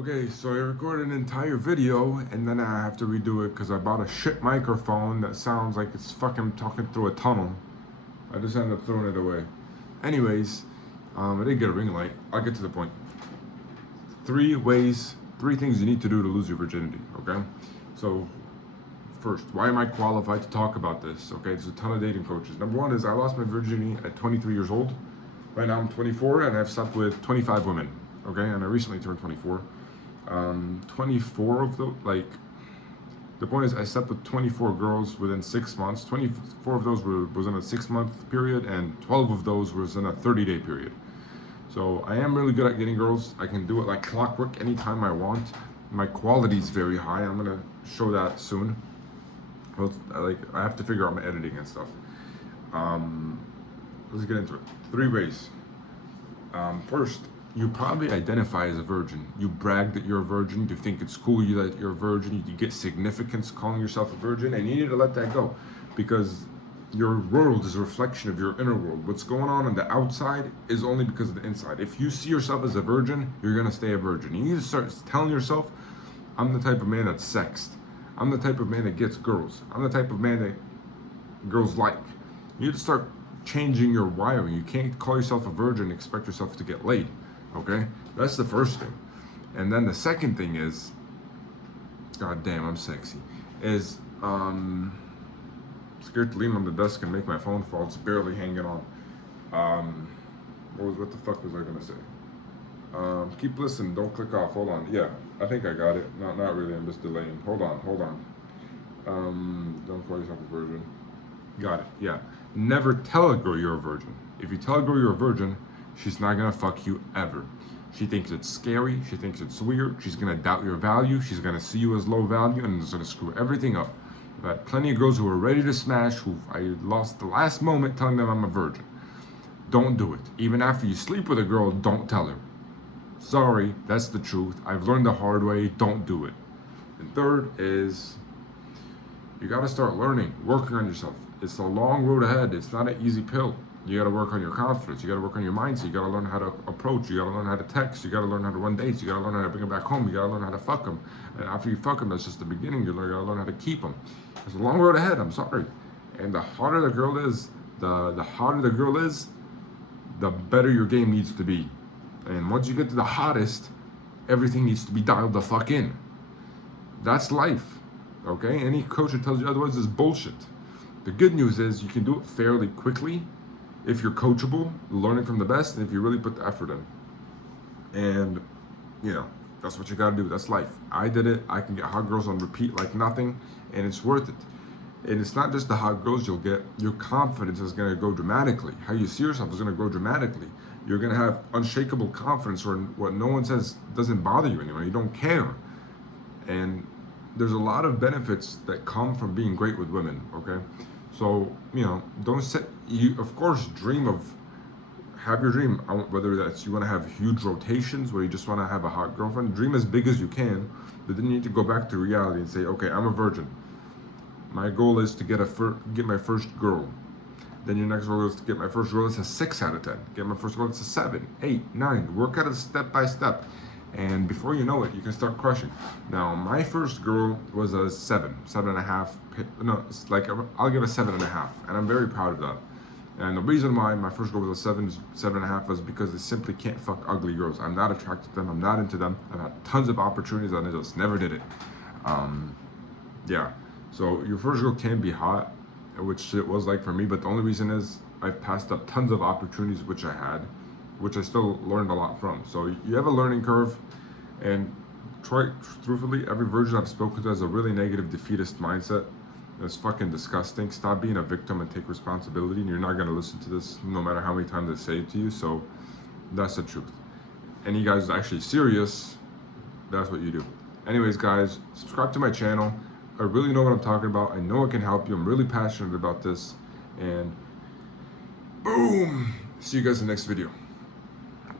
Okay, so I recorded an entire video and then I have to redo it because I bought a shit microphone that sounds like it's fucking talking through a tunnel. I just ended up throwing it away. Anyways, I didn't get a ring light. I'll get to the point. Three things you need to do to lose your virginity, okay? So, first, why am I qualified to talk about this? Okay, there's a ton of dating coaches. Number one is I lost my virginity at 23 years old. Right now I'm 24 and I've slept with 25 women, okay? And I recently turned 24. 24 of those, the point is I slept with 24 girls within 6 months. 24 of those was in a 6-month period and 12 of those was in a 30-day period. So I am really good at getting girls. I can do it like clockwork anytime I want. My quality is very high. I'm gonna show that soon. Well, I have to figure out my editing and stuff. Let's get into it. 3 ways. First, you probably identify as a virgin. You brag that you're a virgin. You think it's cool that you're a virgin. You get significance calling yourself a virgin, and you need to let that go, because your world is a reflection of your inner world. What's going on the outside is only because of the inside. If you see yourself as a virgin, you're gonna stay a virgin. You need to start telling yourself, I'm the type of man that's sexed. I'm the type of man that gets girls. I'm the type of man that girls like. You need to start changing your wiring. You can't call yourself a virgin and expect yourself to get laid. Okay, that's the first thing. And then the second thing is, god damn, I'm sexy, is scared to lean on the desk and make my phone fall. It's barely hanging on. What the fuck was I gonna say? Keep listening, don't click off. Hold on. Yeah, I think I got it. Not really, I'm just delaying. Hold on. Don't call yourself a virgin. Got it. Yeah, never tell a girl you're a virgin. If you tell a girl you're a virgin, she's not gonna fuck you ever. She thinks it's scary, she thinks it's weird, she's gonna doubt your value, she's gonna see you as low value, and it's gonna screw everything up. I've had plenty of girls who are ready to smash, who I lost the last moment telling them I'm a virgin. Don't do it. Even after you sleep with a girl, don't tell her. Sorry, that's the truth. I've learned the hard way, don't do it. And third is, you gotta start learning, working on yourself. It's a long road ahead, it's not an easy pill. You gotta work on your confidence, you gotta work on your mindset, you gotta learn how to approach, you gotta learn how to text, you gotta learn how to run dates, you gotta learn how to bring them back home, you gotta learn how to fuck them. And after you fuck them, that's just the beginning, you gotta learn how to keep them. There's a long road ahead, I'm sorry. And the harder the girl is, the better your game needs to be. And once you get to the hottest, everything needs to be dialed the fuck in. That's life, okay? Any coach that tells you otherwise is bullshit. The good news is you can do it fairly quickly if you're coachable, learning from the best, and if you really put the effort in. And, that's what you gotta do. That's life. I did it. I can get hot girls on repeat like nothing, and it's worth it. And it's not just the hot girls you'll get. Your confidence is gonna go dramatically. How you see yourself is gonna grow dramatically. You're gonna have unshakable confidence where what no one says doesn't bother you anymore. You don't care. And there's a lot of benefits that come from being great with women, okay? So, don't set, you of course have your dream, whether that's you want to have huge rotations where you just want to have a hot girlfriend, dream as big as you can, but then you need to go back to reality and say, okay, I'm a virgin. My goal is to get my first girl. Then your next goal is to get my first girl that's a 6 out of 10. Get my first girl that's a 7, 8, 9. Work at it step by step. And before you know it, you can start crushing. Now, my first girl was a 7.5. No, I'll give a 7.5, and I'm very proud of that. And the reason why my first girl was a 7.5 was because they simply can't fuck ugly girls. I'm not attracted to them. I'm not into them. I've had tons of opportunities, and I just never did it. Yeah. So your first girl can be hot, which it was like for me. But the only reason is I've passed up tons of opportunities which I had, which I still learned a lot from. So you have a learning curve, and truthfully, every virgin I've spoken to has a really negative defeatist mindset. It's fucking disgusting. Stop being a victim and take responsibility, and you're not gonna listen to this no matter how many times I say it to you, so that's the truth. Any guys who's actually serious, that's what you do. Anyways, guys, subscribe to my channel. I really know what I'm talking about. I know I can help you. I'm really passionate about this, and boom! See you guys in the next video.